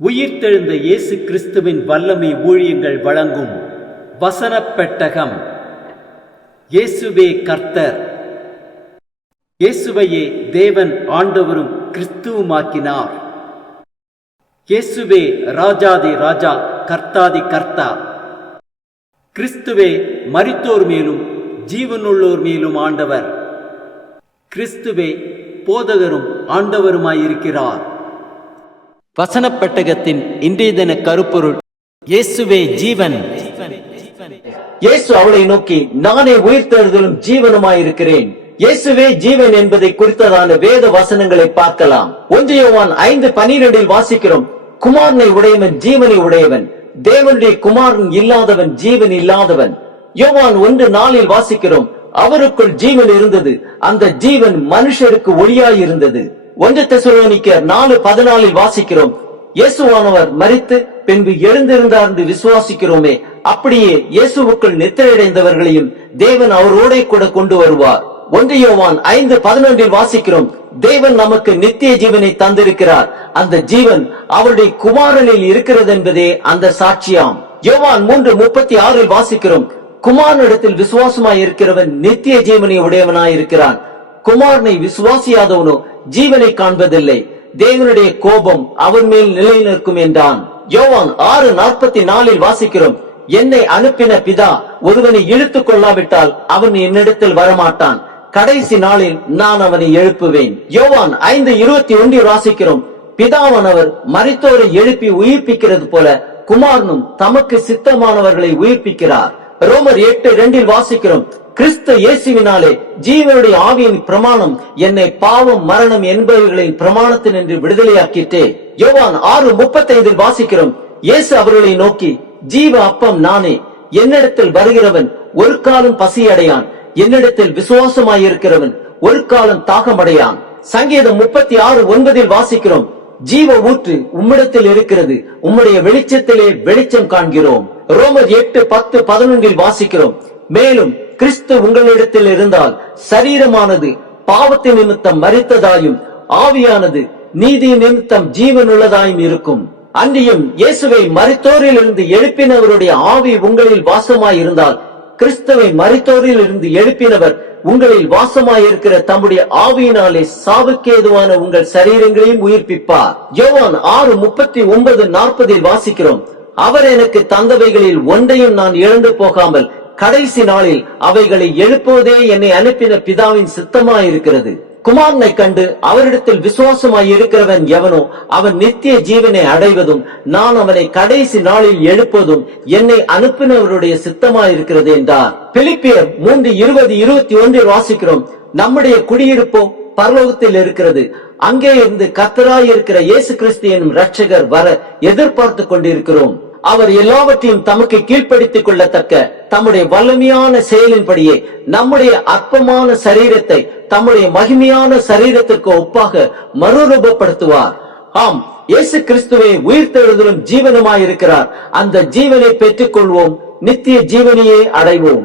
உயிர்த்தெழுந்த இயேசு கிறிஸ்துவின் வல்லமை ஊழியங்கள் வழங்கும் வசனப் பெட்டகம். இயேசுவே கர்த்தர். இயேசுவையே தேவன் ஆண்டவரும் கிறிஸ்துவுமாக்கினார். இயேசுவே ராஜாதி ராஜா, கர்த்தாதி கர்த்தா. கிறிஸ்துவே மரித்தோர் மேலும் ஜீவனுள்ளோர் மேலும் ஆண்டவர். கிறிஸ்துவே போதகரும் ஆண்டவருமாயிருக்கிறார். வசனப் பெட்டகத்தின் இன்றைய தின கருப்பொருள்: இயேசுவே ஜீவன். இயேசு அவளை நோக்கி, நானே உயிர்த்தெழுதலும் ஜீவனுமாயிருக்கிறேன். இயேசுவே ஜீவன் என்பதை குறித்ததான வேத வசனங்களை பார்க்கலாம். 1 யோவான் 5:12 வாசிக்கிறோம், குமாரனை உடையவன் ஜீவனை உடையவன், தேவனுடைய குமாரன் இல்லாதவன் ஜீவன் இல்லாதவன். யோவான் 1:4 வாசிக்கிறோம், அவருக்குள் ஜீவன் இருந்தது, அந்த ஜீவன் மனுஷருக்கு ஒளியாயிருந்தது. 1 தெசலோனிக்கர் 4:14 வாசிக்கிறோம், இயேசுவானவர் மரித்து பின்பு எழுந்திருந்தார் என்று விசுவாசிக்கிறோமே, அப்படியே இயேசுவுக்குள் நித்திரையடைந்தவர்களையும் தேவன் அவரோட கூட கொண்டு வருவார். 1 யோவான் 5:11 வாசிக்கிறோம், தேவன் நமக்கு நித்திய ஜீவனை தந்திருக்கிறார், அந்த ஜீவன் அவருடைய குமாரனில் இருக்கிறது என்பதே அந்த சாட்சியாம். யோவான் 3:36 வாசிக்கிறோம், குமாரனிடத்தில் விசுவாசமாய் இருக்கிறவன் நித்திய ஜீவனை உடையவனாயிருக்கிறான், குமாரனை விசுவாசியாதவனோ ஜீவனை காண்பதில்லை, தேவனுடைய கோபம் அவர் மேல் நிலை நிற்கும் என்றான். யோவான் 6:44 வாசிக்கிறோம், என்னை அனுப்பின பிதா ஒருவனை இழுத்துக் கொள்ளாவிட்டால் அவன் என்னிடத்தில் வரமாட்டான், கடைசி நாளில் நான் அவனை எழுப்புவேன். யோவான் 5:21 வாசிக்கிறோம், பிதாவானவர் மரித்தோரை எழுப்பி உயிர்ப்பிக்கிறது போல குமாரனும் தமக்கு சித்தமானவர்களை உயிர்ப்பிக்கிறார். ரோமர் 8:2 வாசிக்கிறோம், கிறிஸ்து இயேசுவினாலே ஜீவனுடைய ஆவியின் பிரமாணம் என்னை பாவம் மரணம் என்பவர்களின் பிரமாணத்தினின்று விடுதலையாக்கிட்டே. யோவான் 6:35 வாசிக்கிறோம், இயேசு அவர்களை நோக்கி, ஜீவ அப்பம் நானே, என்னிடத்தில் வருகிறவன் ஒரு காலம் பசியடையான், என்னிடத்தில் விசுவாசமாயிருக்கிறவன் ஒரு காலம் தாகமடையான். சங்கீதம் 36:9 வாசிக்கிறோம், ஜீவ ஊற்று உம்மிடத்தில் இருக்கிறது, உம்முடைய வெளிச்சத்திலே வெளிச்சம் காண்கிறோம். ரோமர் 8:10-11 வாசிக்கிறோம், மேலும் கிறிஸ்து உங்களிடத்தில் இருந்தால் சரீரமானது பாவத்தின் நிமித்தம் மரித்ததாயும் ஆவியானது நீதி நிமித்தம் ஜீவனுள்ளதாயும் இருக்கும். அன்றியும் இயேசுவை மரித்தோரில் இருந்து எழுப்பினவருடைய ஆவி உங்களில் வாசமாயிருந்தால் கிறிஸ்துவை மரித்தோரில் இருந்து எழுப்பினவர் உங்களில் வாசமாயிருக்கிற தம்முடைய ஆவியினாலே சாவுக்கேதுவான உங்கள் சரீரங்களையும் உயிர்ப்பிப்பார். யோவான் 6:39-40 வாசிக்கிறோம், அவர் எனக்கு தந்தவைகளில் ஒன்றையும் நான் இழந்து போகாமல் கடைசி நாளில் அவைகளை எழுப்புவதே என்னை அனுப்பின பிதாவின் சித்தமாயிருக்கிறது. குமாரனை கண்டு அவரிடத்தில் விசுவாசமாய் இருக்கிறவன் எவனோ அவன் நித்திய ஜீவனை அடைவதும் நான் அவனை கடைசி நாளில் எழுப்புவதும் என்னை அனுப்பினவருடைய சித்தமாயிருக்கிறது என்றார். பிலிப்பியர் 3:20-21 வாசிக்கிறோம், நம்முடைய குடியிருப்போ பரலோகத்தில் இருக்கிறது, அங்கே இருந்து கர்த்தராய் இருக்கிற இயேசு கிறிஸ்து எனும் இரட்சகர் வர எதிர்பார்த்து கொண்டிருக்கிறோம். அவர் எல்லாவற்றையும் தமக்கு கீழ்ப்படுத்திக் கொள்ளத்தக்க தம்முடைய வல்லமையான செயலின்படியே நம்முடைய அற்பமான சரீரத்தை தம்முடைய மகிமையான சரீரத்திற்கு ஒப்பாக மறுரூபப்படுத்துவார். ஆம், இயேசு கிறிஸ்துவே உயிர்த்தெழுதலும் ஜீவனுமாயிருக்கிறார். அந்த ஜீவனை பெற்றுக் கொள்வோம், நித்திய ஜீவனையே அடைவோம்.